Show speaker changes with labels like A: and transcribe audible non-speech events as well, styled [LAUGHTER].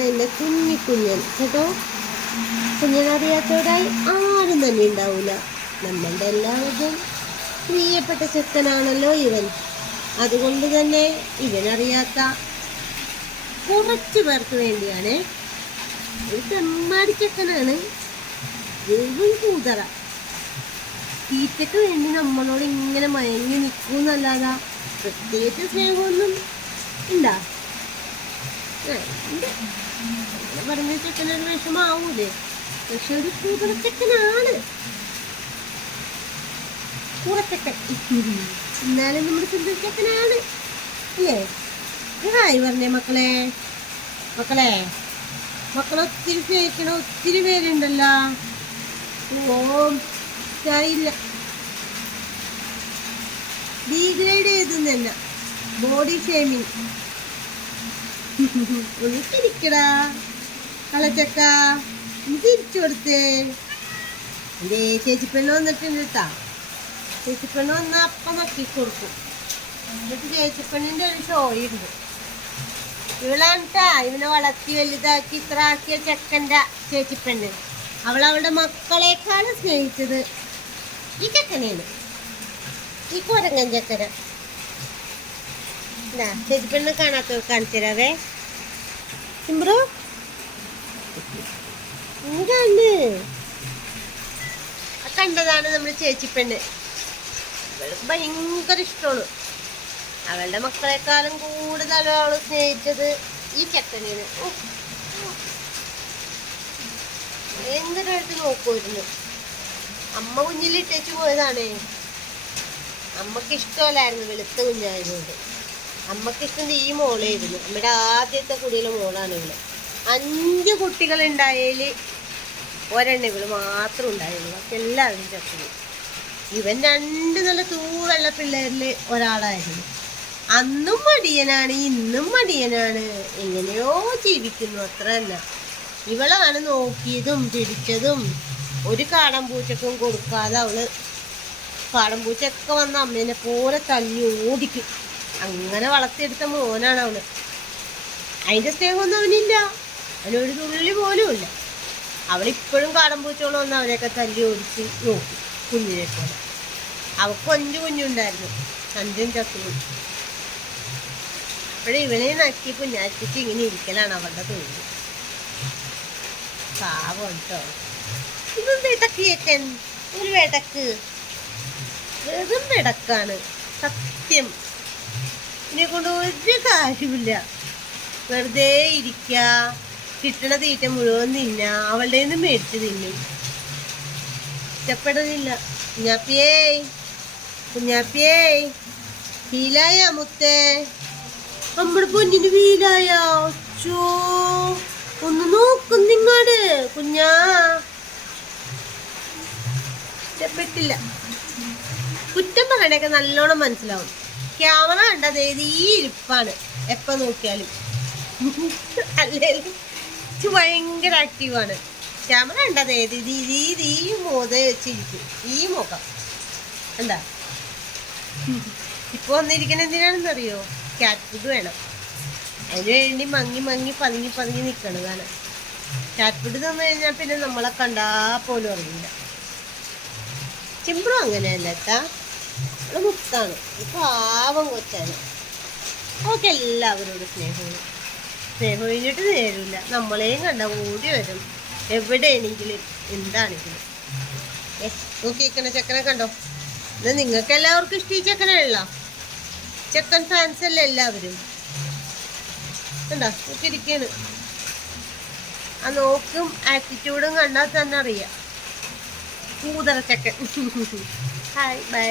A: ഇതാണ് കുഞ്ഞി കുഞ്ഞൻ. കേട്ടോ? കുഞ്ഞനറിയാത്തവരായി ആരും തന്നെ ഉണ്ടാവില്ല നമ്മളുടെ എല്ലാവരും പ്രിയപ്പെട്ട ചെക്കനാണല്ലോ ഇവൻ. അതുകൊണ്ട് തന്നെ ഇവനറിയാത്ത കുറച്ച് പേർക്ക് വേണ്ടിയാണ് ഒരു തെമ്മാടി ചെക്കനാണ് ദൈവം കൂതറ. തീറ്റയ്ക്ക് വേണ്ടി നമ്മളോട് ഇങ്ങനെ മയങ്ങി നിൽക്കും എന്നല്ലാതെ പ്രത്യേകിച്ച് സ്നേഹമൊന്നും ഉണ്ടാ പറഞ്ഞ ചെക്കനൊരു വിഷമാവൂലേ. പക്ഷെ ഒരു കൂതറച്ചക്കനാണ് കൂറച്ചക്കൻ എന്നാലും നമ്മുടെ സുന്ദരച്ചക്കനാണ് അല്ലേ ഒരു ഹായ് പറഞ്ഞേ മക്കളെ. മക്കളെ. മക്കളെ ഒത്തിരി സ്നേഹിക്കണ ഒത്തിരി പേരുണ്ടല്ലോ. ഓ ഇല്ല ഡീഗ്രേഡ് ചെയ്തെന്നല്ല ബോഡി ഷേമിങ് [LAUGHS] ഒന്ന് തിരിക്കടാ. കളച്ചക്ക തിരിച്ചു കൊടുത്തേ. എന്തേ ചേച്ചി പെണ്ണ് വന്നിട്ടുണ്ട് കേട്ടാ ചേച്ചി പെണ്ണ് വന്ന അപ്പം നക്കി കൊടുക്കും. എന്നിട്ട് ചേച്ചി പെണ്ണിന്റെ ഒരു ഷോ ഉണ്ട്. ഇവളാണ് ട്ടാ ഇവനെ വളർത്തി വലുതാക്കി ഇത്ര ആക്കിയ ചെക്കന്റെ ചേച്ചി പെണ്ണ് അവൾ അവളുടെ മക്കളെക്കാളും സ്നേഹിച്ചത് ഈ ചെക്കനെയാണ്. ഈ കൊരങ്ങൻ ചെക്കന. ചേച്ചി പെണ്ണ് കാണാത്തവർ കാണിച്ചു തരാവേ സിംബ്രു എന്താണ് കണ്ടതാണ് നമ്മുടെ ചേച്ചിപ്പെണ്ണ്. അവൾക്ക് ഭയങ്കര ഇഷ്ടമാണ് അവളുടെ മക്കളെക്കാളും കൂടുതൽ അവൾ സ്നേഹിച്ചത് ഈ ചെക്കനാണ് ഉഫ്. ഭയങ്കരമായിട്ട് നോക്കുമായിരുന്നു അമ്മ കുഞ്ഞിലിട്ടേച്ച് പോയതാണേ. അമ്മയ്ക്ക് ഇഷ്ടമല്ലായിരുന്നു വെളുത്ത കുഞ്ഞായതുകൊണ്ട്. അമ്മയ്ക്ക് ഇഷ്ടം ഈ മോളായിരുന്നു. അമ്മയുടെ ആദ്യത്തെ കുടിയിലെ മോളാണ് ഇവൾ. അഞ്ച് കുട്ടികൾ ഉണ്ടായാൽ ഒരെണ്ണ ഇവൾ മാത്രം ഉണ്ടായുള്ളൂ ബാക്കി എല്ലാവരും ചത്തു. ഇവൻ രണ്ട് നല്ല തൂവെള്ള പിള്ളേരിൽ ഒരാളായിരുന്നു. അന്നും മടിയനാണ് ഇന്നും മടിയനാണ്. എങ്ങനെയോ ജീവിക്കുന്നു അത്ര തന്നെ. ഇവളാണ് നോക്കിയതും പിടിച്ചതും ഒരു കാടൻ പൂച്ചക്കും കൊടുക്കാതെ അവൾ കാടൻ പൂച്ചയൊക്കെ വന്ന അമ്മേനെ പോലെ തല്ലി ഓടിക്കും. അങ്ങനെ വളർത്തിയെടുത്ത മോനാണ് അവൾ അതിന്റെ സ്നേഹമൊന്നും അവനില്ല. അവനൊരു തുള്ളി പോലും ഇല്ല. അവളിപ്പോഴും കാടം പൂച്ചോളം വന്ന് അവനെയൊക്കെ തല്ലി ഓടിച്ച് നോക്കി കുഞ്ഞിനെ പോലെ. അവൾക്ക് അഞ്ചു കുഞ്ഞുണ്ടായിരുന്നു. അഞ്ചും ചത്തുപോയി അപ്പോഴും ഇവനെ നക്കി കുഞ്ഞാറ്റിച്ച് ഇങ്ങനെ ഇരിക്കലാണ് അവളുടെ തൊഴിൽ പാവം കേട്ടോ ഇതും വെടക്കിയേക്കൻ. ഒരു വേടക്ക്. വെറും വിടക്കാണ്. സത്യം. ഇതിനെ കൊണ്ട് ഒരു കാര്യമില്ല വെറുതെ ഇരിക്ക. കിട്ടണ തീറ്റ മുഴുവൻ തിന്ന. അവളുടെ നിന്ന് മേടിച്ച് തിന്നും. ഇഷ്ടപ്പെടുന്നില്ല. കുഞ്ഞാപ്പിയേ. കുഞ്ഞാപ്പിയേ. ഫീലായ മുത്തേ. നമ്മുടെ പൊന്നിന് വീലായ? ചോ ഒന്ന് നോക്കും നിങ്ങോട് കുഞ്ഞാ. ഇഷ്ടപ്പെട്ടില്ല. കുറ്റം പറയണൊക്കെ നല്ലോണം മനസ്സിലാവും. ക്യാമറ കണ്ടത് ഏത് ഈ ഇരിപ്പാണ്. എപ്പോ നോക്കിയാലും. അല്ലെങ്കിൽ ഭയങ്കര ആക്റ്റീവാണ് ക്യാമറ കണ്ടത് ഏത് ഇത് ഇത് ഈ മോത വെച്ചിരിക്കും. ഈ മുഖം. എന്താ ഇപ്പൊ വന്നിരിക്കണ എന്തിനാണെന്നറിയോ? ക്യാറ്റ് ഫുഡ് വേണം. അതിന് വേണ്ടി മങ്ങി മങ്ങി പതുങ്ങി പതുങ്ങി നിൽക്കണതാണ് ക്യാറ്റ് ഫുഡ് തന്നു കഴിഞ്ഞാൽ പിന്നെ നമ്മളെ കണ്ടാ പോലും അറിയില്ല. ചിമ്പ്രും അങ്ങനെയല്ല കേട്ടാ അവൾ മുത്താണ്. ഇപ്പൊ ആവം കൊച്ചാണ് അവൾക്ക് എല്ലാവരോടും സ്നേഹമാണ് സ്നേഹം കഴിഞ്ഞിട്ട് നേരില്ല നമ്മളെയും കണ്ട ഓടി വരും. എവിടെയാണെങ്കിലും എന്താണെങ്കിലും. നോക്കിയിരിക്കണ ചെക്കനെ കണ്ടോ? ഇത് നിങ്ങൾക്ക് എല്ലാവർക്കും ഇഷ്ടം ഈ ചെക്കനല്ല? ചെക്കൻ ഫാൻസ് അല്ലേ എല്ലാവരും? കണ്ടോ? നോക്കിയിരിക്കാണ് ആ നോക്കും ആറ്റിറ്റ്യൂഡും കണ്ടാൽ തന്നെ അറിയാം. കൂതറ ചെക്കൻ. [LAUGHS] Hi bye